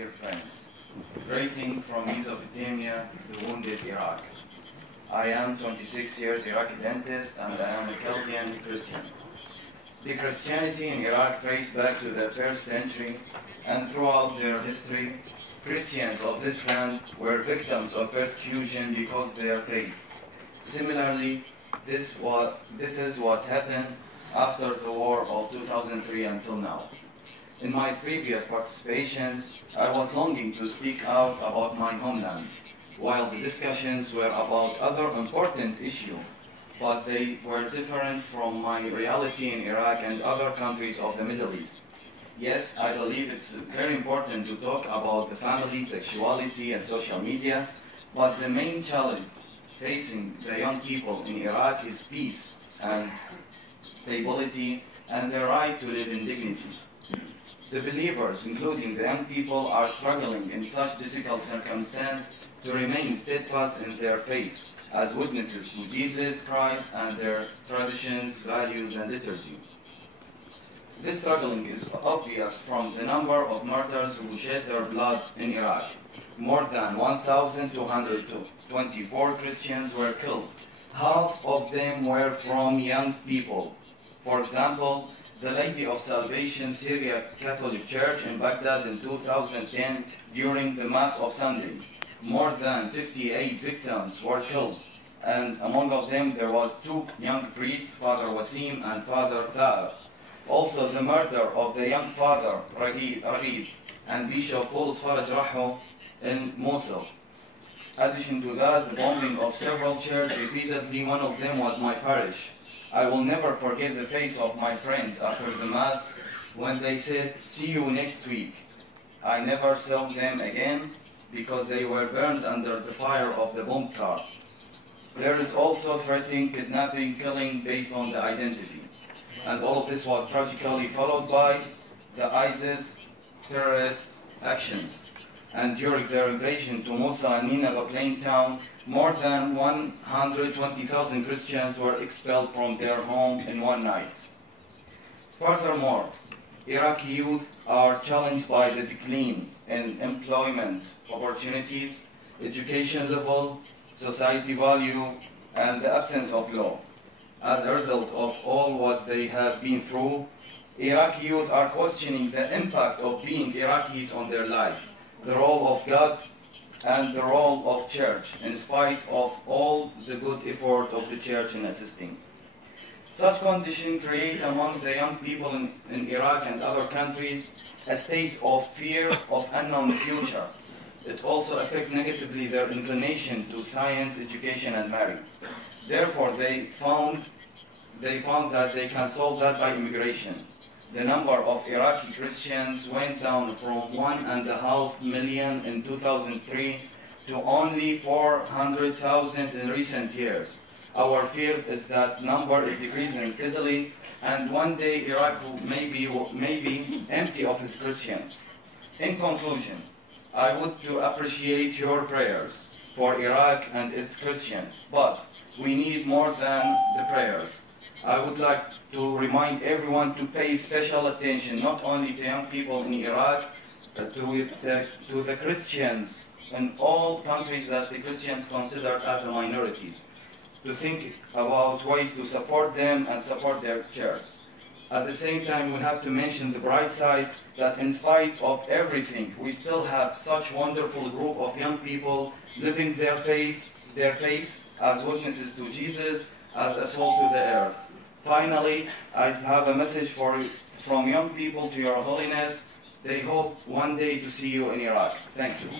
Dear friends, greeting from Mesopotamia, the wounded Iraq. I am 26 years Iraqi dentist and I am a Chaldean Christian. The Christianity in Iraq traces back to the 1st century, and throughout their history, Christians of this land were victims of persecution because of their faith. Similarly, this is what happened after the war of 2003 until now. In my previous participations, I was longing to speak out about my homeland, while the discussions were about other important issues, but they were different from my reality in Iraq and other countries of the Middle East. Yes, I believe it's very important to talk about the family, sexuality, and social media, but the main challenge facing the young people in Iraq is peace and stability and the right to live in dignity. The believers, including the young people, are struggling in such difficult circumstances to remain steadfast in their faith as witnesses to Jesus Christ and their traditions, values, and liturgy. This struggling is obvious from the number of martyrs who shed their blood in Iraq. More than 1,224 Christians were killed. Half of them were from young people. For example, the Lady of Salvation Syria Catholic Church in Baghdad in 2010 during the Mass of Sunday. More than 58 victims were killed, and among of them there was 2 young priests, Father Wasim and Father Tha'ab. Also the murder of the young father Raghib and Bishop Paul's Faraj Raho in Mosul. In addition to that, the bombing of several churches repeatedly. One of them was my parish. I will never forget the face of my friends after the Mass when they said, "See you next week." I never saw them again because they were burned under the fire of the bomb car. There is also threatening, kidnapping, killing based on the identity. And all of this was tragically followed by the ISIS terrorist actions. And during their invasion to Mosul and Nineveh plain town, more than 120,000 Christians were expelled from their home in one night. Furthermore, Iraqi youth are challenged by the decline in employment opportunities, education level, society value, and the absence of law. As a result of all what they have been through, Iraqi youth are questioning the impact of being Iraqis on their life, the role of God, and the role of church, in spite of all the good effort of the church in assisting. Such conditions create among the young people in Iraq and other countries a state of fear of unknown future. It also affects negatively their inclination to science, education, and marriage. Therefore, they found that they can solve that by immigration. The number of Iraqi Christians went down from 1.5 million in 2003 to only 400,000 in recent years. Our fear is that number is decreasing steadily, and one day Iraq may be empty of its Christians. In conclusion, I would to appreciate your prayers for Iraq and its Christians, but we need more than the prayers. I would like to remind everyone to pay special attention not only to young people in Iraq, but to the Christians in all countries that the Christians consider as minorities, to think about ways to support them and support their church. At the same time, we have to mention the bright side that in spite of everything, we still have such wonderful group of young people living their faith as witnesses to Jesus, as a salt to the earth. Finally, I have a message from young people to Your Holiness. They hope one day to see you in Iraq. Thank you.